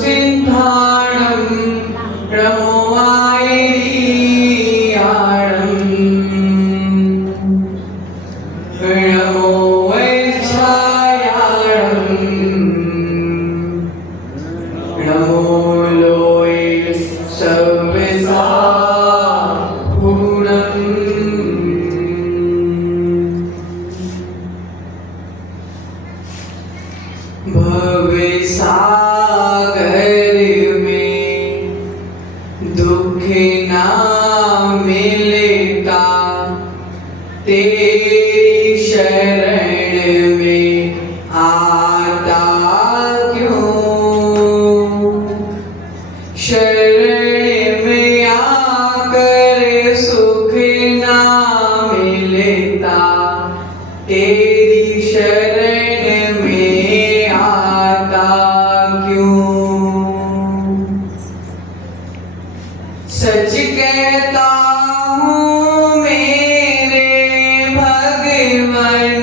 सिंहाणं नमो आयरीयाणं नमो वैच्छायाणं नमो लोये सर्वसापूर्णम् भवसागर में दुख ना मिलेगा, तेरी शरण में आता क्यों? शरण में आकर सुख ना मिलता, तेरी शरण में आता क्यों? सच कहता हूँ मेरे भगवन,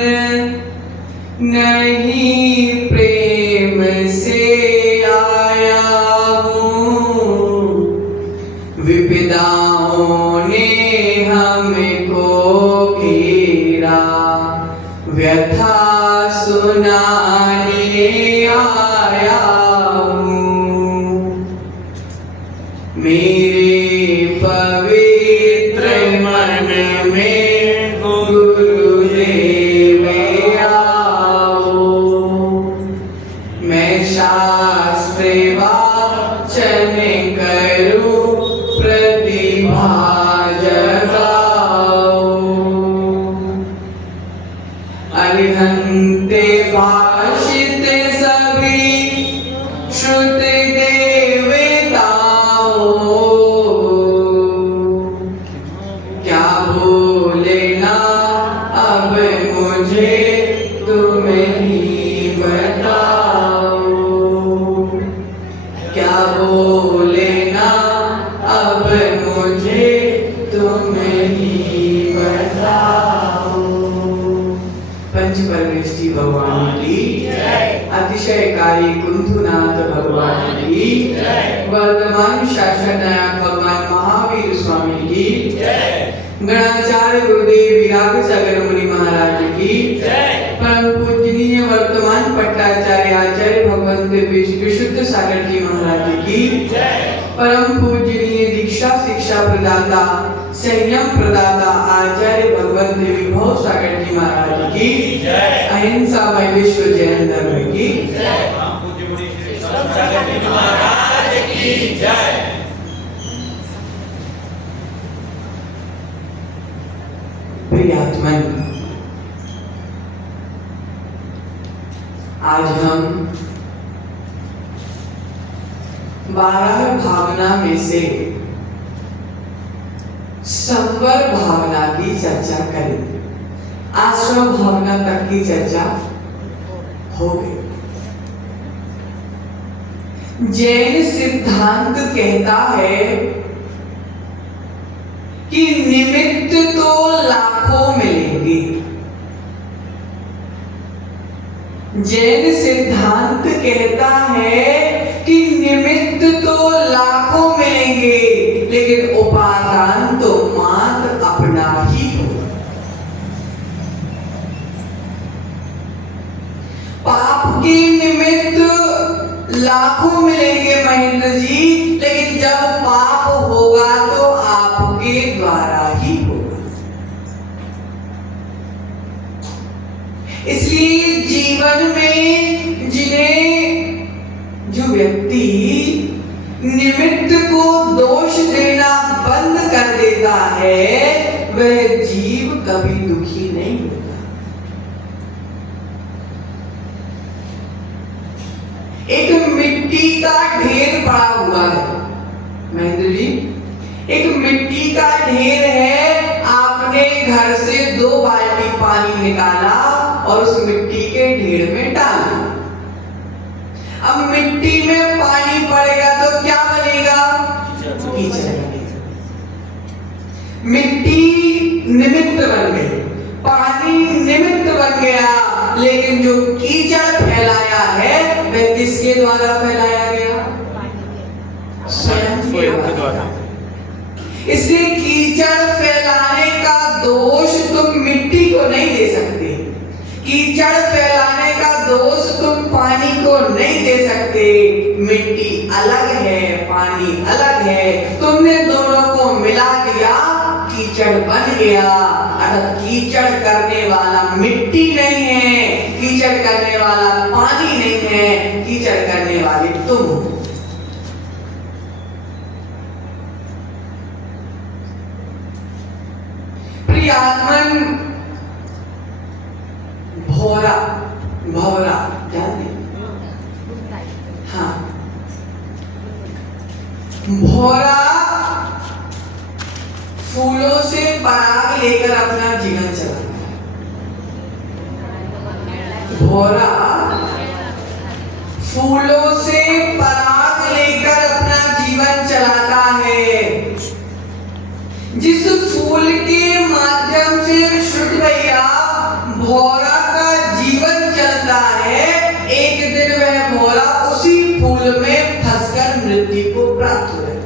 नहीं प्रेम से आया हूँ। विपदाओं ने हमको घेरा, व्यथा सुनाने आया हूँ। मेरे पवित्र मन में गुरुदेव आओ, मैं शास्त्र वाचन करूं, प्रतिभा जगाओ। अरिहंते भाषित सभी श्रुत देवताओ, क्या बोलेना अब मुझे तुम ही बताओ। क्या बोलेना अब मुझे तुम ही बताओ। पंचपरमेष्ठी भगवान की अतिशयकारी कुंथुनाथ भगवान की, वर्तमान शासन नायक भगवान महावीर स्वामी की, गणाचार्य गुरुदेव विराग सागर मुनि महाराज की, परम पूजनीय वर्तमान पट्टाचार्य आचार्य भगवंत विशुद्ध सागर जी महाराज की, परम पूजनीय दीक्षा शिक्षा प्रदाता संयम प्रदाता आचार्य भगवंत विभव सागर जी महाराज की, अहिंसा मय विश्व जैन धर्म की प्रियात्मन, आज हम 12 भावना में से संवर भावना की चर्चा करेंगे। आश्रम भावना तक की चर्चा हो गई। जैन सिद्धांत कहता है कि निमित्त तो लाखों मिलेंगे। जैन सिद्धांत कहता है कि निमित्त तो लाखों मिलेंगे, लेकिन उपादान तो मात्र अपना ही होगा। पाप के निमित्त लाखों मिलेंगे महेंद्र जी, लेकिन जब पाप होगा तो आपके द्वारा ही होगा। इसलिए जीवन में जो व्यक्ति निमित्त को दोष देना बंद कर देता है, वह जीव कभी दुखी नहीं होता। एक मिट्टी का ढेर पड़ा हुआ है महेंद्र जी, एक मिट्टी का ढेर है। आपने घर से 2 बाल्टी पानी निकाला और उस मिट्टी के ढेर में डाला। अब मिट्टी में पानी पड़ेगा तो क्या बनेगा? कीचड़ बनेगा। मिट्टी निमित्त बन गई, पानी निमित्त बन गया, लेकिन जो कीचड़ फैलाया है वह किसके द्वारा फैलाया गया? स्वयं के द्वारा। इसलिए कीचड़ फैलाने का दोष तुम मिट्टी को नहीं दे सकते, कीचड़ फैलाने का दोष तुम पानी को नहीं दे सकते। मिट्टी अलग है, पानी अलग है, तुमने दोनों को मिला दिया, कीचड़ बन गया। अर्थात कीचड़ करने वाला मिट्टी नहीं है, कीचड़ करने वाला पानी नहीं है, कीचड़ करने वाले तुम हो। प्रियात्मन, भौरा, भौरा जानते? हाँ, भौरा फूलों से पराग लेकर अपना जीवन चलाता है। भौरा फूलों से पराग लेकर अपना जीवन चलाता है। जिस फूल के माध्यम से शुद्ध भैया भौरा का जीवन चलता है, एक दिन वह भौरा उसी फूल में फंसकर मृत्यु को प्राप्त हो जाता है।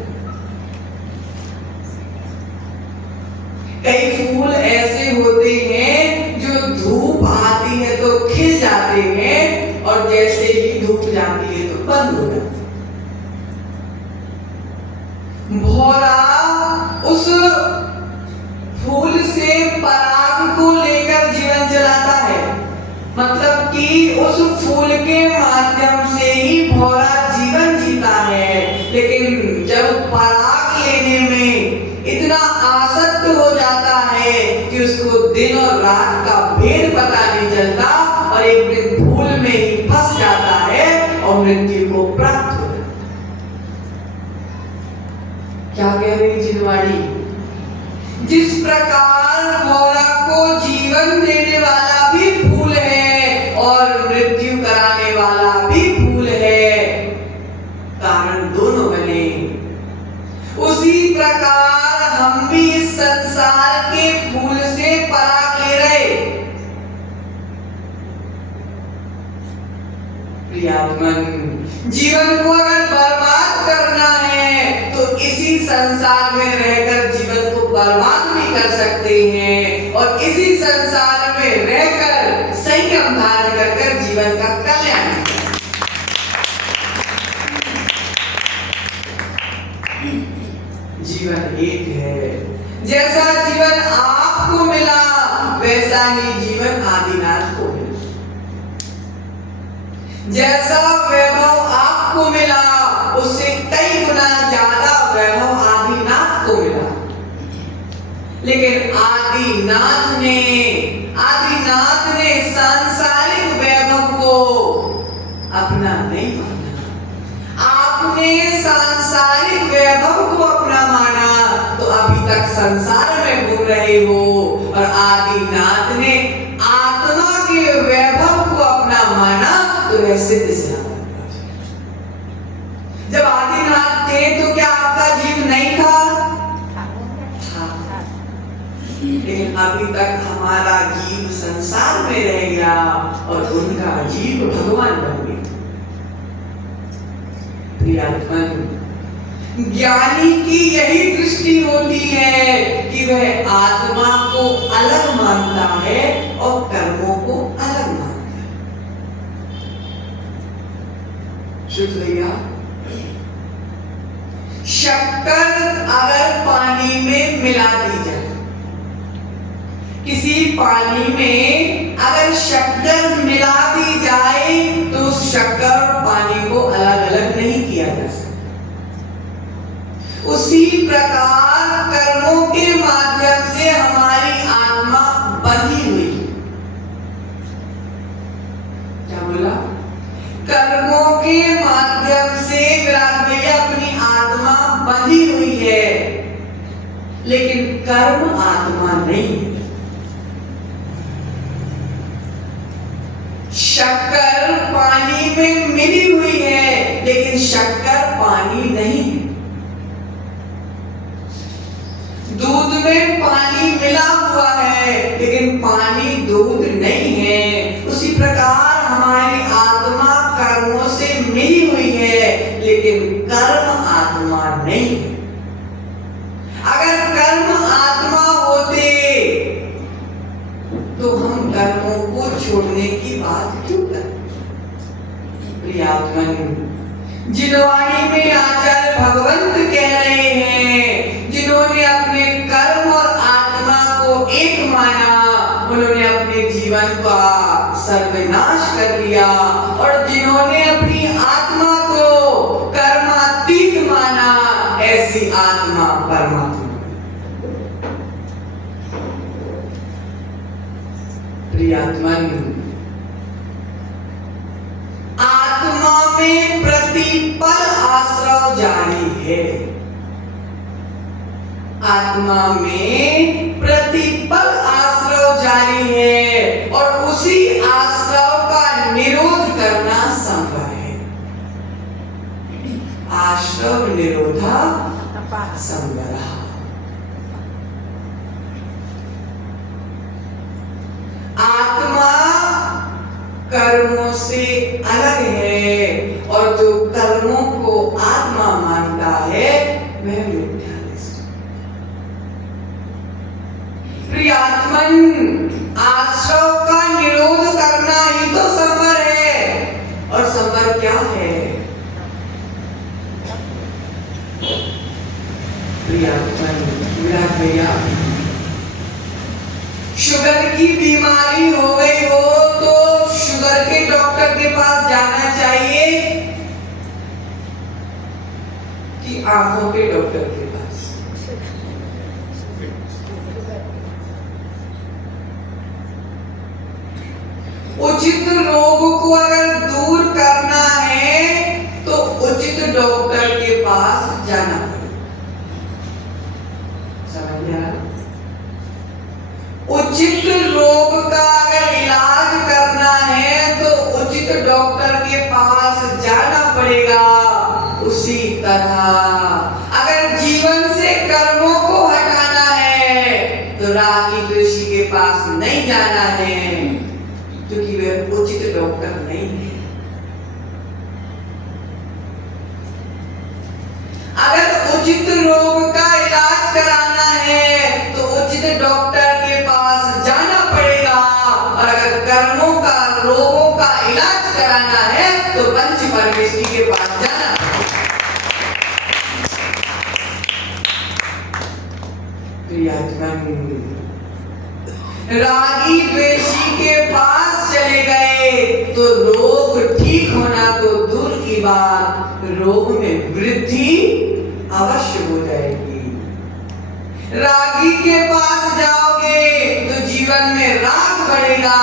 कई फूल ऐसे होते हैं जो धूप आती है तो खिल जाते हैं और जैसे ही धूप जाती है तो बंद हो जाते हैं। भौरा उस फूल से पराग को लेकर जीवन चलाता है, मतलब कि उस फूल के माध्यम से ही भौरा जीवन जीता है। लेकिन जब पराग लेने में इतना आसक्त हो जाता है कि उसको दिन और रात का भेद पता नहीं चलता और एक दिन फूल में ही फंस जाता है और मृत्यु को प्राप्त हो जाता है। क्या कह रही जिनवाणी? जिस प्रकार भौरा को जीवन देने वाला भी फूल है और मृत्यु कराने वाला भी फूल है, कारण दोनों बने, उसी प्रकार हम भी इस संसार के फूल से पराग ले रहे। प्रियात्मन, जीवन को अगर बर्बाद करना है तो इसी संसार में रहकर जीवन को बर्बाद भी कर सकते हैं और इसी संसार में रहकर संयम धारण कर जीवन का कल्याण। जीवन एक है, जैसा जीवन आपको मिला वैसा ही जीवन आदिनाथ को मिला। जैसा वैभव आपको मिला उससे कई गुना ज्यादा वैभव आदिनाथ को मिला। लेकिन आदिनाथ ने सांसारिक वैभव को अपना नहीं माना। आपने सांसारिक वैभव को अपना माना तो अभी तक संसार में घूम रहे हो, और आदिनाथ ने आत्मा के वैभव को अपना माना तो वह सिद्ध सलामत। जब आदिनाथ थे तो क्या आपका जीव नहीं था? लेकिन अभी तक हमारा जीव संसार में रह गया और उनका जीव भगवान बन गया। प्रियात्मन, ज्ञानी की यही दृष्टि होती है कि वह आत्मा को अलग मानता है और कर्मों को अलग मानता है। शुद्ध भैया, शक्कर अगर पानी में मिला दी जाए, किसी पानी में अगर शक्कर मिला दी जाए तो उस शक्कर और पानी को अलग अलग नहीं किया जा सकता। उसी प्रकार कर्मों के माध्यम से हमारी आत्मा बंधी हुई। क्या बोला? कर्मों के माध्यम से विराट भैया अपनी आत्मा बंधी हुई है, लेकिन कर्म आत्मा नहीं है। शक्कर पानी में मिली हुई है, लेकिन शक्कर पानी नहीं है। दूध में पानी मिला हुआ है, लेकिन पानी दूध नहीं है। उसी नहीं है। अगर कर्म आत्मा होते तो हम कर्मों को छोड़ने की बात क्यों करते? प्रियात्मन, जिनवाणी में आचार्य भगवंत कह रहे हैं, जिन्होंने अपने कर्म और आत्मा को एक माना, उन्होंने अपने जीवन का सर्वनाश कर लिया, और जिन्होंने अपनी आत्मा को कर्मातीत माना, ऐसी आत्मा परमात्मा। प्रियात्मन, आत्मा में प्रतिपल आश्रव जारी है। आत्मा में प्रतिपल आश्रव जारी है, और उसी आश्रव का निरोध करना संभव है। आश्रव निरोधा संभव। आत्मा कर्मों से अलग है, और जो कर्मों को आत्मा मानता है वह मिथ्यानिष्ठ। प्रियात्मन, आश्रव का निरोध करना ही तो संवर है, और संवर क्या है? प्रियात्मन, मेरा भैया, शुगर की बीमारी हो गई हो तो शुगर के डॉक्टर के पास जाना चाहिए कि आंखों के डॉक्टर के पास? उचित रोग को अगर दूर करना है तो उचित डॉक्टर के पास जाना पड़ेगा। समझ आ रहा? उचित रोग का अगर इलाज करना है तो उचित डॉक्टर के पास जाना पड़ेगा। उसी तरह अगर जीवन से कर्मों को हटाना है तो रागी ऋषि के पास नहीं जाना है, क्योंकि वह उचित डॉक्टर नहीं है। अगर उचित रोग का इलाज कराना है तो उचित डॉक्टर के पास जाना पड़ेगा, और अगर कर्मों का, रोगों का इलाज कराना है तो पंच परमेश्वरी के पास जाना पड़ेगा। रागी द्वेषी के पास चले गए तो रोग ठीक होना तो दूर की बात, रोग में वृद्धि अवश्य हो जाएगी। रागी के पास जाओगे तो जीवन में राग बढ़ेगा,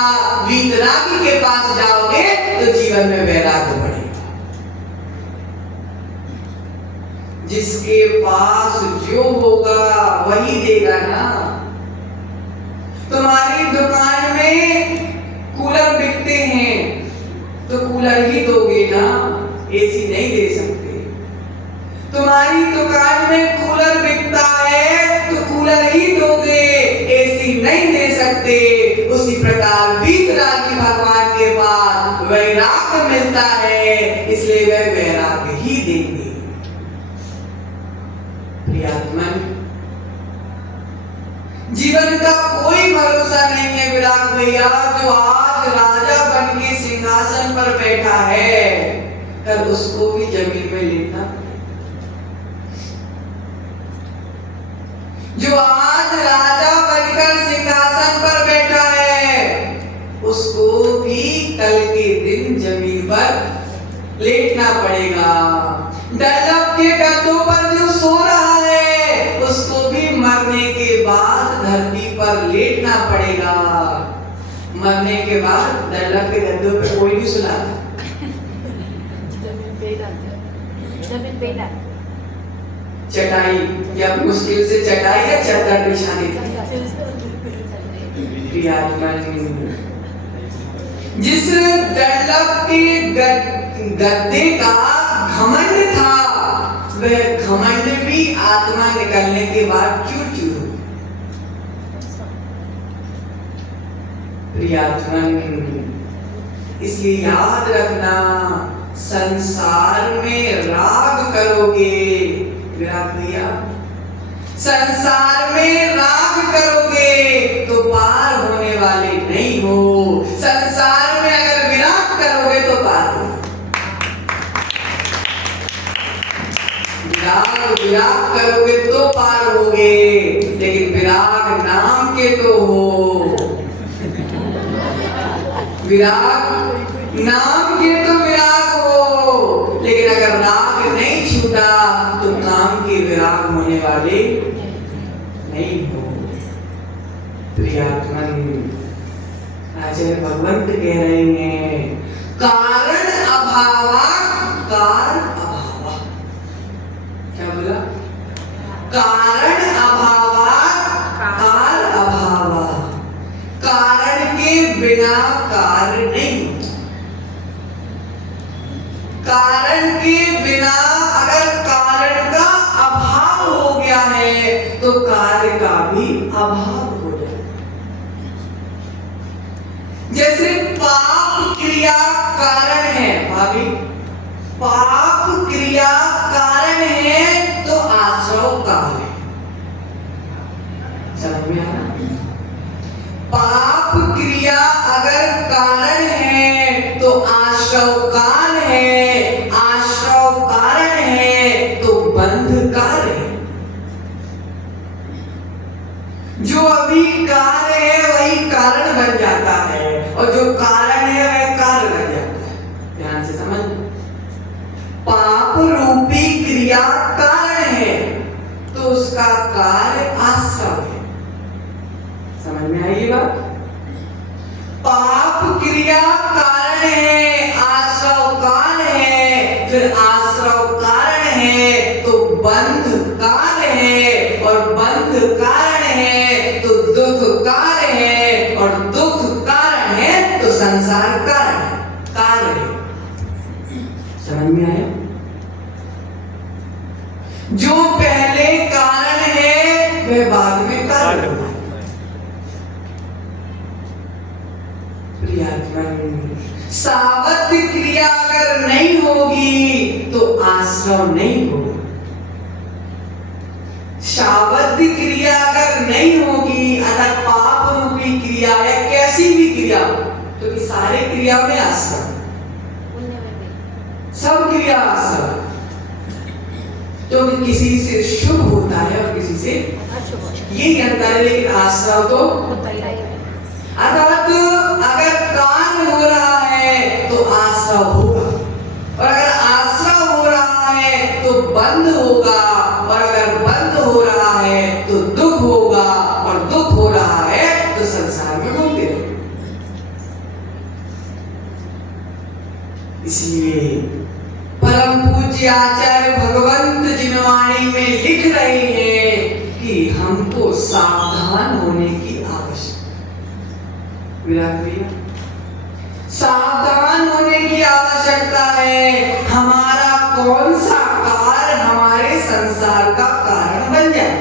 वीतरागी के पास जाओगे तो जीवन में वैराग्य बढ़ेगा। जिसके पास जो होगा वही देगा ना। तुम्हारी दुकान में कूलर बिकते हैं तो कूलर ही दोगे ना, एसी नहीं दे सकते। तुम्हारी दुकान में कूलर बिकता है तो कूलर ही दोगे, एसी नहीं दे सकते। उसी प्रकार वीतरागी भगवान के पास वैराग्य मिलता है, इसलिए वह वैराग्य ही देंगे। प्रियात्मन, जीवन का कोई भरोसा नहीं है विराग भैया। जो आज राजा बन के सिंहासन पर बैठा है, कल उसको भी जमीन में लेटना। जो आज राजा बनकर सिंहासन पर बैठा है, उसको भी कल के दिन जमीन पर लेटना पड़ेगा। डलप के गद्दों पर जो सो रहा है, उसको भी मरने के बाद धरती पर लेटना पड़ेगा। मरने के बाद डलप के गद्दों पर कोई नहीं सुलाता, चटाई या मुश्किल से चटाई या चादर बिछाने की। जिस डलप के गद्दे का घमंड था, वह घमंड भी आत्मा निकलने के बाद चूर चूर। प्रियात्मन, इसलिए याद रखना, संसार में राग करोगे विराट भैया, संसार में राग करोगे तो पार होने वाले नहीं हो, संसार में अगर विराग करोगे तो पार हो। विराग करोगे तो पार होगे, लेकिन विराग नाम के तो हो, विराग नाम के तो विराग हो, लेकिन अगर राग नहीं छूटा तो नाम के विराग होने वाले नहीं हो। प्रियात्मन आचार्य भगवंत कह रहे हैं, कारण अभावा कार अभावा। क्या बोला? कारण अभावा कार अभावा, कारण के बिना कार्य नहीं। कारण के बिना अगर कारण का अभाव हो गया है तो कार्य का भी अभाव हो जाए। जैसे पाप क्रिया कारण है, भाभी पाप क्रिया कारण है तो आश्रव काल है। समझ में आया? पाप क्रिया अगर कारण है तो आश्रव काल है, आश्रव कारण है तो बंध काल है। जो अभी कार्य है वही कारण बन जाता है, और जो कारण है वह कार्य बन जाता है। ध्यान से समझ। पाप रूपी क्रिया कारण है तो उसका कार्य आश्रव है। समझ में आई ये बात? पाप क्रिया कारण है, आश्रव काल है, फिर आश्रव कारण है तो बंध काल है, और बंध कारण है तो दुख काल है, और दुख कारण है तो संसार कारण है। समझ में आया? जो पहले कारण है वह बाद में कार्य होगा। सावध क्रिया अगर नहीं होगी तो आश्रव नहीं होगा। सावध क्रिया अगर नहीं होगी, अगर पाप रूपी क्रिया या कैसी भी क्रिया, तो सारे क्रिया में आश्रव, सब क्रिया आश्रव। तो किसी से शुभ होता है और किसी से यही अंतर है, लेकिन आश्रव तो होता ही है। अर्थात अगर कार्य हो रहा है तो आश्रव होगा, और अगर आश्रव हो रहा है तो बंध होगा, और अगर बंध हो रहा है तो दुख होगा, और दुख हो रहा है तो संसार में घूमते रहेंगे। इसलिए परम पूज्य आचार्य भगवंत जिनवाणी में लिख रहे हैं कि हमको सावधान होने की आवश्यकता। विराट भैया, सावधान होने की आवश्यकता है। हमारा कौन सा कार्य हमारे संसार का कारण बन जाए।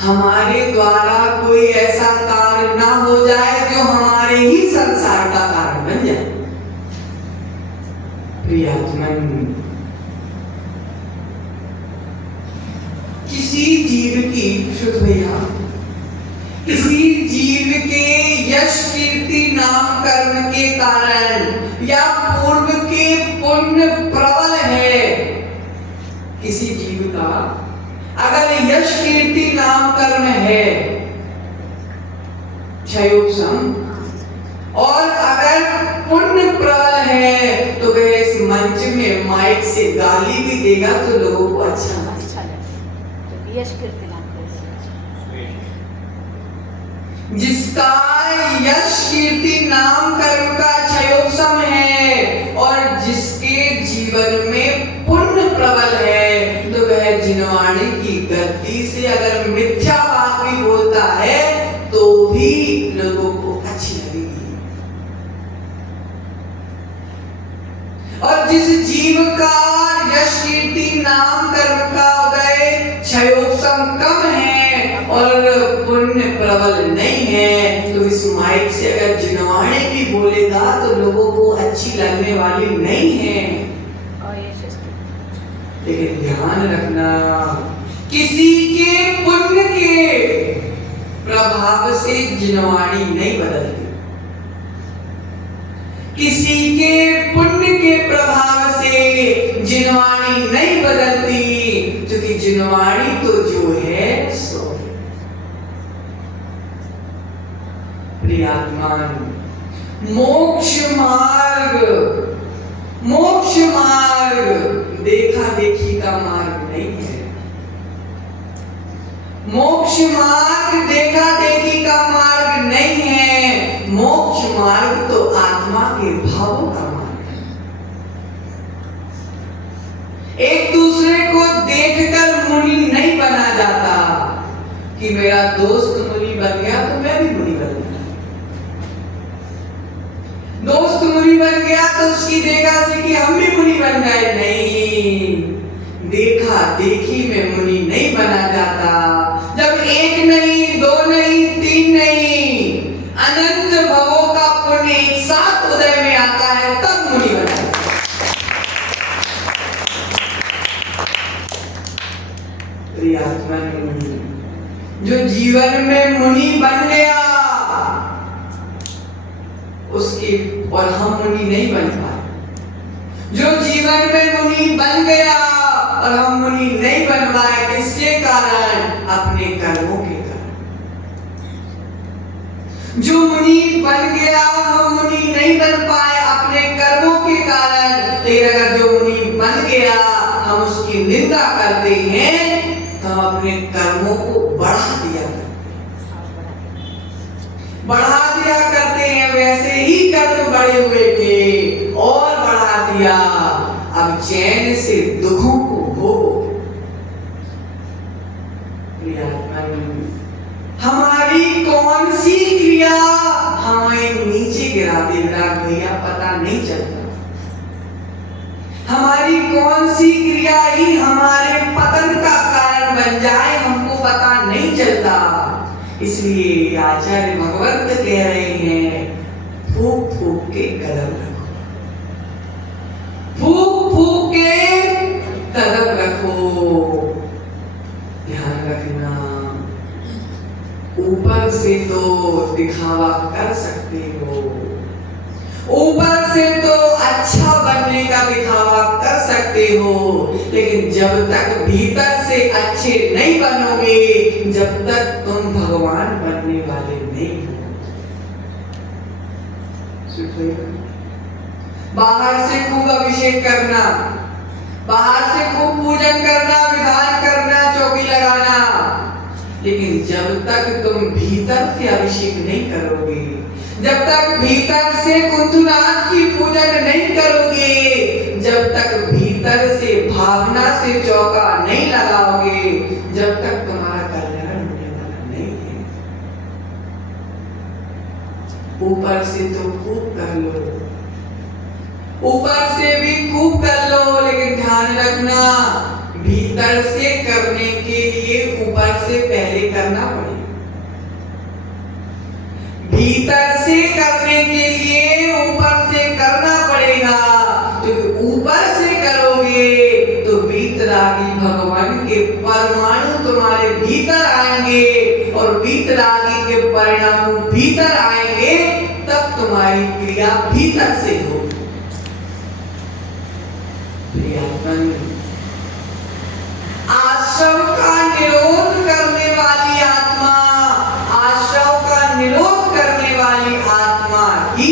हमारे द्वारा कोई ऐसा कार्य ना हो जाए जो हमारे ही संसार का कारण बन जाए। प्रियात्मन, किसी जीव की, शुद्ध भैया, किसी जीव के यश कीर्ति नाम कर्म के कारण या पूर्व के पुण्य प्रबल है, किसी जीव का अगर यश कीर्ति नाम कर्म है क्षयोपशम, और अगर पुण्य प्रबल है तो वह इस मंच में माइक से गाली भी देगा तो लोगों को अच्छा लगेगा। यश कीर्ति जिसका यश कीर्ति नाम कर्म का क्षयोपशम है, और जिसके जीवन में पुण्य प्रबल है, तो वह जिनवाणी की गद्दी से अगर मिथ्या बात भी बोलता है तो भी लोगों को अच्छी लगेगी। और जिस जीव का यश कीर्ति नाम कर्म का उदय क्षयोपशम कम है और पुण्य प्रबल नहीं है, तो इस माइक से अगर जिनवाणी भी बोलेगा तो लोगों को अच्छी लगने वाली नहीं है। लेकिन ध्यान रखना, किसी के पुण्य के प्रभाव से जिनवाणी नहीं बदलती। किसी के पुण्य के प्रभाव से जिनवाणी नहीं बदलती, क्योंकि जिनवाणी तो जो है सो है। प्रियात्मान, मोक्ष मार्ग देखा देखी का मार्ग नहीं है। मोक्ष मार्ग देखा देखी का मार्ग नहीं है। मोक्ष मार्ग तो आत्मा के भावों का मार्ग है। एक दूसरे को देखकर मुनि नहीं बना जाता कि मेरा दोस्त मुनि बन गया तो मैं भी मुनि बन गया। दोस्त मुनि बन गया तो उसकी देखा से कि हम भी मुनि बन गए। नहीं, देखा देखी में मुनि नहीं बना जाता। जब एक नहीं, दो नहीं, तीन नहीं, अनंत भवों का पुण्य एक साथ उदय में आता है, तब मुनि बना जाता है। जो जीवन में मुनि बन गया उसके, और हम मुनि नहीं बन पाए। जो जीवन में मुनि बन गया और हम मुनि नहीं बन पाए, किसके कारण? अपने कर्मों के कारण। जो मुनि बन गया हम मुनि नहीं बन पाए अपने कर्मों के कारण। लेकिन अगर जो मुनि बन गया हम उसकी निंदा करते हैं तो हम अपने कर्मों को बढ़ा दिया करते हैं। वैसे ही कर्म बढ़े हुए थे और बढ़ा दिया। अब चैन से दुखों को भोगो। हमारी कौन सी क्रिया हमें नीचे गिरा देगा भैया, पता नहीं चलता। हमारी कौन सी क्रिया ही हमारे पतन का कारण बन जाए, हमको पता नहीं चलता। इसलिए आचार्य भगवंत कह रहे हैं, फूक फूक के कदम रखो, फूक फूक के कदम रखो। ध्यान रखना, ऊपर से तो दिखावा कर सकते हो, ऊपर से तो अच्छा बनने का दिखावा कर सकते हो, लेकिन जब तक भीतर से अच्छे नहीं बनोगे, जब तक तुम भगवान बनने वाले नहीं हो। बाहर से खूब अभिषेक करना, बाहर से खूब पूजन करना, विधान करना, चौकी लगाना, लेकिन जब तक तुम भीतर से अभिषेक नहीं करोगे, जब तक भीतर से कुंथुनाथ की पूजन नहीं करोगे, जब तक भीतर से भावना से चौका नहीं लगाओगे, जब तक तुम्हारा कल्याण होने वाला नहीं है। ऊपर से तो खूब कर लो, ऊपर से भी खूब कर लो, लेकिन ध्यान रखना, भीतर से करने के लिए ऊपर से पहले करना पड़ेगा। भीतर से करने के लिए ऊपर से करना पड़ेगा। क्योंकि ऊपर से करोगे तो वीतरागी भगवान के परमाणु तुम्हारे भीतर आएंगे, और वीतरागी के परिणाम भीतर आएंगे, तब तुम्हारी क्रिया भीतर से होगी। आश्रम का निरोध करने वाली आत्मा, आश्रम का निरोध करने वाली आत्मा ही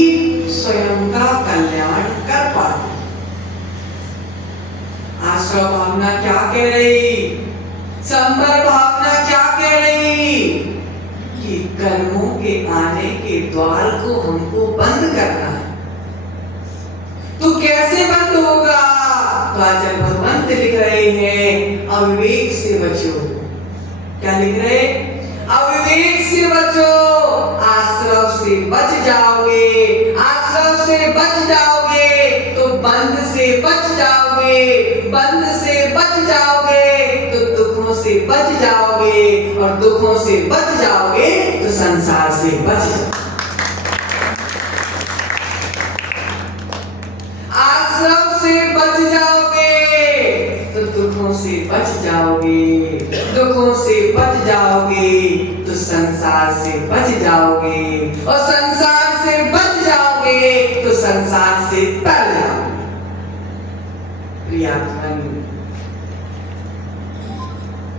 स्वयं का कल्याण कर पाती। आश्रम भावना क्या कह रही? संबर भावना क्या कह रही? कि कर्मों के आने के द्वार को हमको बंद करना है। तो कैसे बंद होगा? तो आचार्य भगवंत लिख रहे हैं, अविवेक से बचो। क्या लिख रहे? अविवेक से बचो, आश्रव से बच जाओगे। आश्रव से बच जाओगे तो बंध से बच जाओगे, बंध से बच जाओगे तो दुखों से बच जाओगे, और दुखों से बच जाओगे तो संसार से बच जाओगे। आश्रम से बच जाओगे तो दुखों से बच जाओगे, दुखों से बच जाओगे तो संसार से बच जाओगे, और संसार से बच जाओगे तो संसार से तर जाओगे। प्रियात्मन,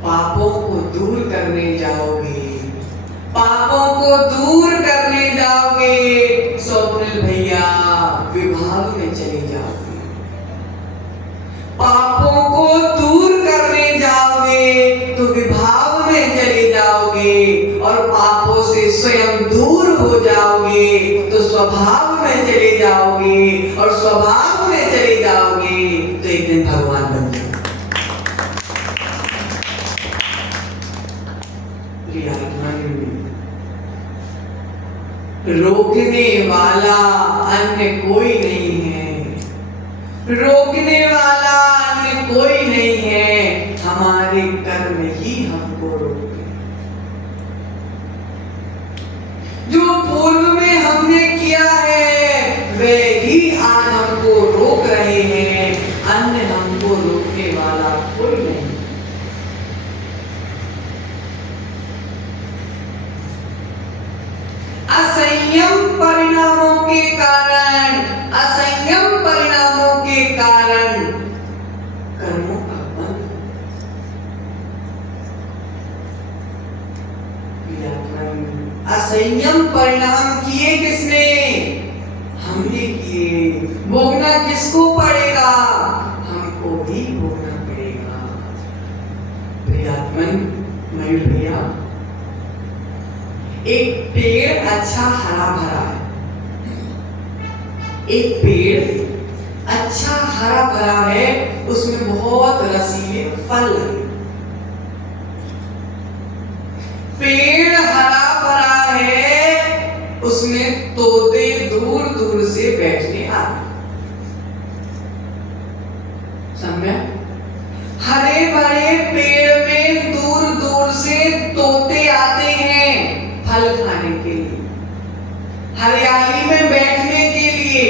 पापों को दूर करने जाओगे, पापों को दूर करने जाओगे, स्वप्निल भैया विभाग में चले जाओगे। पापों को दूर करने जाओगे तो विभाग में चले जाओगे, और पापों से स्वयं दूर हो जाओगे तो स्वभाव में चले जाओगे, और स्वभाव में चले जाओगे तो एक दिन भगवान बन जाओगे। रोकने वाला अन्य कोई नहीं है, रोकने वाला अन्य कोई नहीं है, हमारे कर्म ही हमको रोके। जो पूर्व में हमने किया है वह ही आज हमको रोक रहे हैं, अन्य हमको रोकने वाला कोई नहीं। असंयम परिणामों के कारण, असंयम परिणामों के कारण कर्मों का बंध। असंयम परिणाम किए किसने? हमने किए। भोगना किसको पड़ेगा? हमको ही भोगना पड़ेगा। प्रियात्मन, मयूर भैया, एक पेड़ अच्छा हरा भरा है, एक पेड़ अच्छा हरा भरा है, उसमें बहुत रसीले फल लगे। पेड़ हरा भरा है, उसमें तोते दूर दूर से बैठने आते। समझा? हरे भरे पेड़ में दूर दूर से तोते आते हैं फल खाने के लिए, हरियाली में बैठने के लिए।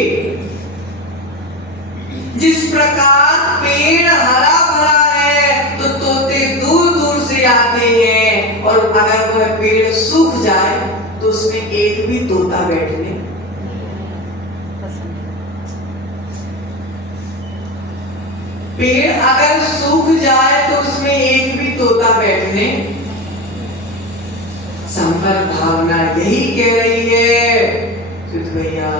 जिस प्रकार पेड़ हरा भरा है तो तोते दूर दूर से आते हैं, और अगर वह पेड़ सूख जाए तो उसमें एक भी तोता बैठने। पेड़ अगर सूख जाए तो उसमें एक भी तोता बैठने। संपर भावना यही कह रही है भैया,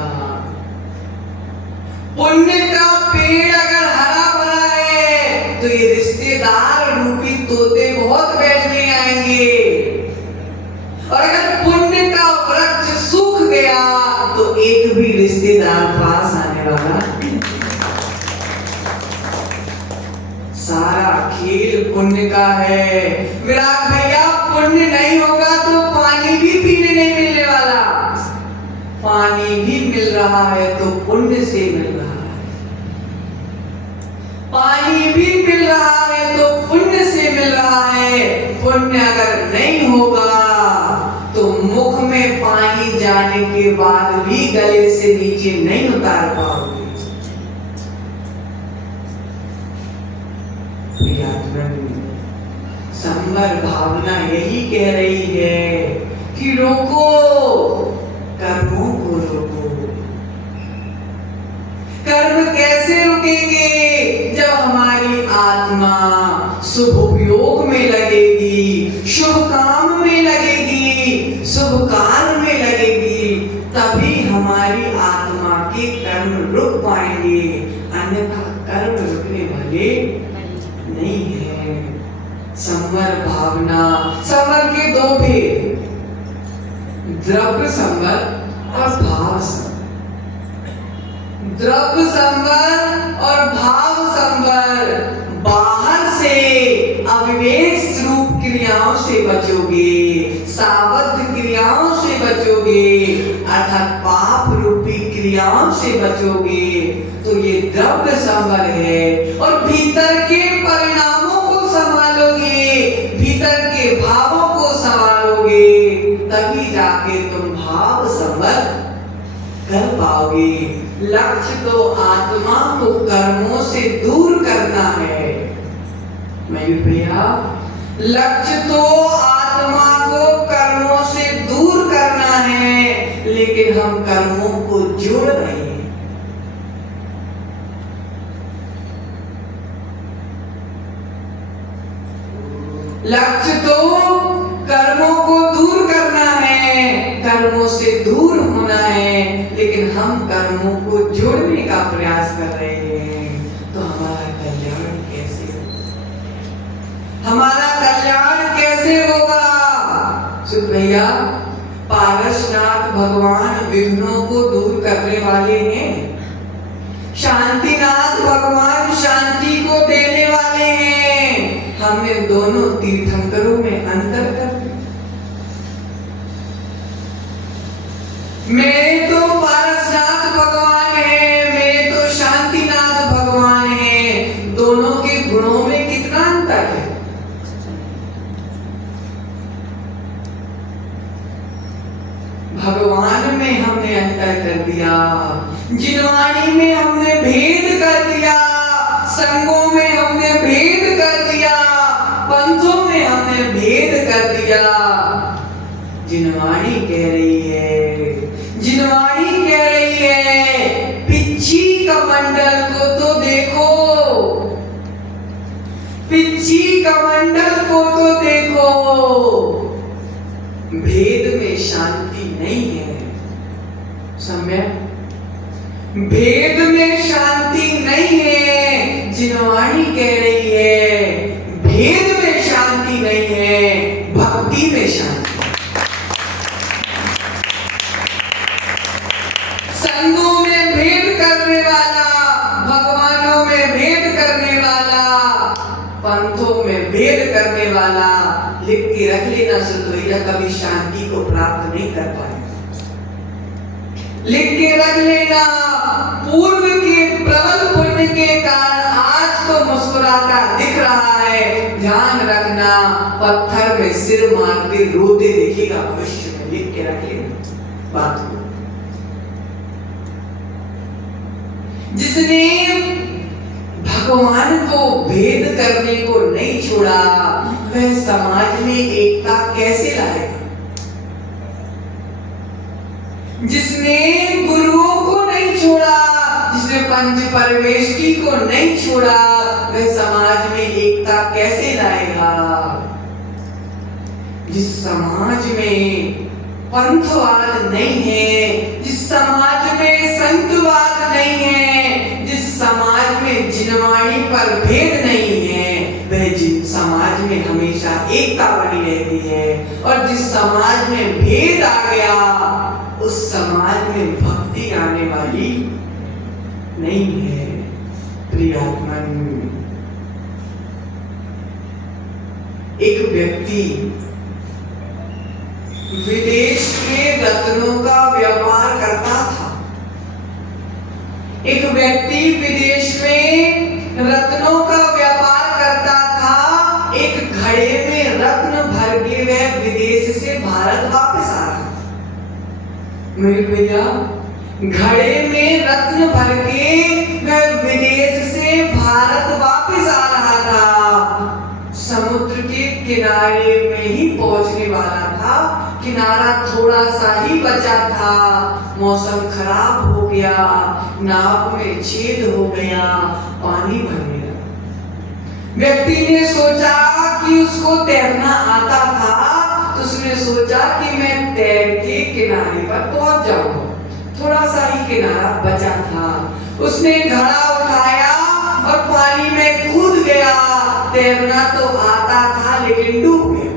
पुण्य का पेड़ अगर हरा भरा है तो ये रिश्तेदार रूपी तोते बहुत बैठने आएंगे, और अगर पुण्य का वृक्ष सूख गया तो एक भी रिश्तेदार पास आने वाला। सारा खेल पुण्य का है। विराट भैया, पुण्य नहीं होगा तो पानी भी पीने नहीं मिलने वाला। पानी भी मिल रहा है तो पुण्य से मिल रहा है, पानी भी मिल रहा है तो पुण्य से मिल रहा है। पुण्य अगर नहीं होगा तो मुख में पानी जाने के बाद भी गले से नीचे नहीं उतार पाओगे। संवर भावना यही कह रही है कि रोको, कर्मों को रोको। कर्म कैसे रुकेंगे? जब हमारी आत्मा शुभ उपयोग में लगेगी, शुभ काम में लगेगी, शुभ कार्य में लगेगी, तभी हमारी आत्मा के कर्म रुक पाएंगे, अन्यथा कर्म रुकने वाले नहीं है। संवर भावना, संवर के दो भेद, द्रव्य संवर और भाव संवर। द्रव्य संवर और भाव संवर, बाहर से अविवेक रूप क्रियाओं से बचोगे, सावध क्रियाओं से बचोगे, अर्थात पाप रूपी क्रियाओं से बचोगे, तो ये द्रव्य संवर है। और भीतर के परिणामों को संभालोगे, भीतर के भावों को संभालोगे, तभी जाके तुम भाव संवर कर पाओगे। लक्ष्य तो आत्मा को कर्मों से दूर करना है, मयूर भैया, लक्ष्य तो आत्मा को कर्मों से दूर करना है, लेकिन हम कर्मों को जोड़ रहे हैं। लक्ष्य तो कर्मों को दूर करना है, कर्मों से दूर होना है, लेकिन हम कर्मों को जोड़ने का प्रयास कर रहे हैं। तो हमारा कल्याण कैसे होगा? हमारा कल्याण कैसे होगा? सुन भैया, पारसनाथ भगवान विघ्नों को दूर करने वाले हैं, शांतिनाथ भगवान शांति को देने वाले हैं। हमने दोनों तीर्थंकरों में अंतर कर दिया। मेरे तो पारसनाथ भगवान है, मेरे तो शांतिनाथ भगवान है, दोनों के गुणों में कितना अंतर है। भगवान में हमने अंतर कर दिया, जिनवाणी में हमने भेद कर दिया, संगों में हमने भेद कर दिया, पंथों में हमने भेद कर दिया। जिनवाणी कह रही है, जिनवाणी कह रही है, पिच्छी कमंडल को तो देखो, पिच्छी कमंडल को तो देखो, भेद में शांति नहीं है। सम्य, भेद में शांति नहीं है। जिनवाणी कह रही है, भेद में शांति नहीं है, भक्ति में शांति। संगों में भेद करने वाला, भगवानों में भेद करने वाला, पंथों में भेद करने वाला, लिख के रख लेना सुधोइया, कभी शांति को प्राप्त नहीं कर पाए। लिख के रख लेना, पूर्व के प्रबल पुण्य के कारण आज तो मुस्कुराता दिख रहा है, ध्यान रखना, पत्थर में सिर मारते रोते दिखेगा भविष्य में। लिख के रख लेना बात को। जिसने भगवान को भेद करने को नहीं छोड़ा, वह समाज में एकता कैसे लाएगा? जिसने गुरुओं को नहीं छोड़ा, जिसने पंच परमेष्टि को नहीं छोड़ा, वह समाज में एकता कैसे लाएगा? जिस समाज में पंथवाद नहीं है, जिस समाज में संतवाद नहीं है, जिस समाज में जिनवाणी पर भेद नहीं है, वह समाज में हमेशा एकता बनी रहती है। और जिस समाज में भेद आ गया, उस समाज में भक्ति आने वाली नहीं है। प्रियात्मन, एक व्यक्ति विदेश में रत्नों का व्यापार करता था। एक व्यक्ति विदेश में रत्नों का व्यापार करता था। एक घड़े में रत्न भर के वह विदेश से भारत वापस आ रहा। मेरे भैया, घड़े में रत्न भर के वह विदेश से भारत वापस आ रहा था। समुद्र के किनारे में ही पहुंचने वाला था। किनारा थोड़ा सा ही बचा था। मौसम खराब हो गया, नाव में छेद हो गया, पानी भरने लगा। व्यक्ति ने सोचा कि उसको तैरना आता था, तो उसने सोचा कि मैं तैर के किनारे पर पहुंच जाऊंगा। थोड़ा सा ही किनारा बचा था। उसने घड़ा उठाया और पानी में कूद गया। तैरना तो आता था लेकिन डूब गया।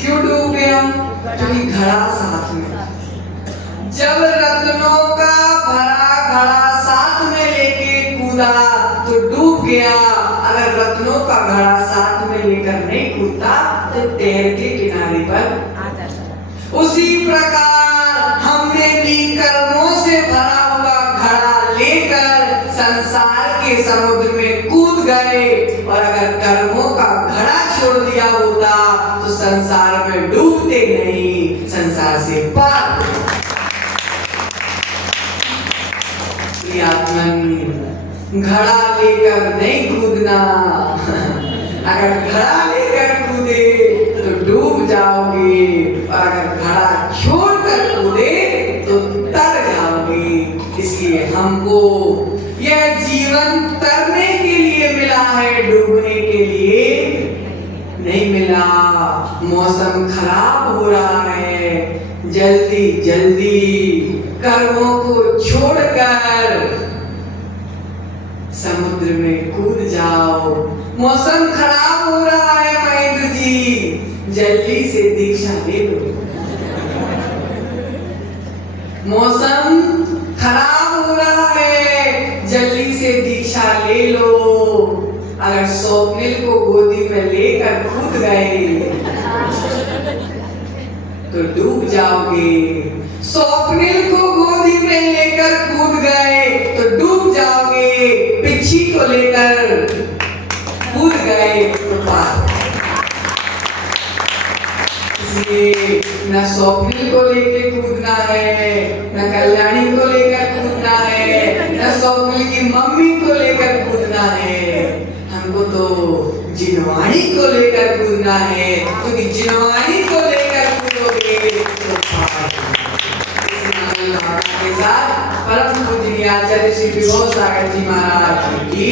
क्यों डूब गया? क्योंकि घड़ा साथ में। जब रत्नों का भरा घड़ा साथ में लेके कूदा तो डूब गया। अगर रत्नों का घड़ा साथ में लेकर नहीं कूदता तो तैर के किनारे पर आ जाता। उसी प्रकार हमने भी कर्मों से भरा हुआ घड़ा लेकर संसार के समुद्र में कूद गए, और अगर कर्मों का घड़ा छोड़ दिया होता तो संसार में डूबते नहीं, संसार से पार। आत्मन घड़ा लेकर नहीं कूदना। अगर घड़ा लेकर कूदे तो डूब जाओगे, और अगर घड़ा छोड़कर कूदे तो तर जाओगे। इसलिए हमको यह जीवन तरने के लिए मिला है, डूबने के लिए नहीं मिला। मौसम खराब हो रहा है, जल्दी जल्दी कर्मों को छोड़कर समुद्र में कूद जाओ। मौसम खराब हो रहा है महेंद्र जी, जल्दी से दीक्षा ले लो। मौसम खराब हो रहा है, जल्दी से दीक्षा ले लो। अगर स्वप्निल को गोदी में लेकर कूद गए तो डूब जाओगे। स्वप्निल को गोदी में लेकर कूद गए तो डूब जाओगे। पिच्छी को लेकर कूद गए तो पार। इसलिए न स्वप्निल को लेकर कूदना है, न कल्याणी को लेकर कूदना है, न स्वप्निल की मम्मी को लेकर कूदना है। हमको तो जिनवाणी को लेकर कूदना है, क्योंकि जिनवाणी को लेकर कूदोगे तो पार। के साथ परम पूजनीय आचार्य श्री विभो सागर जी महाराज की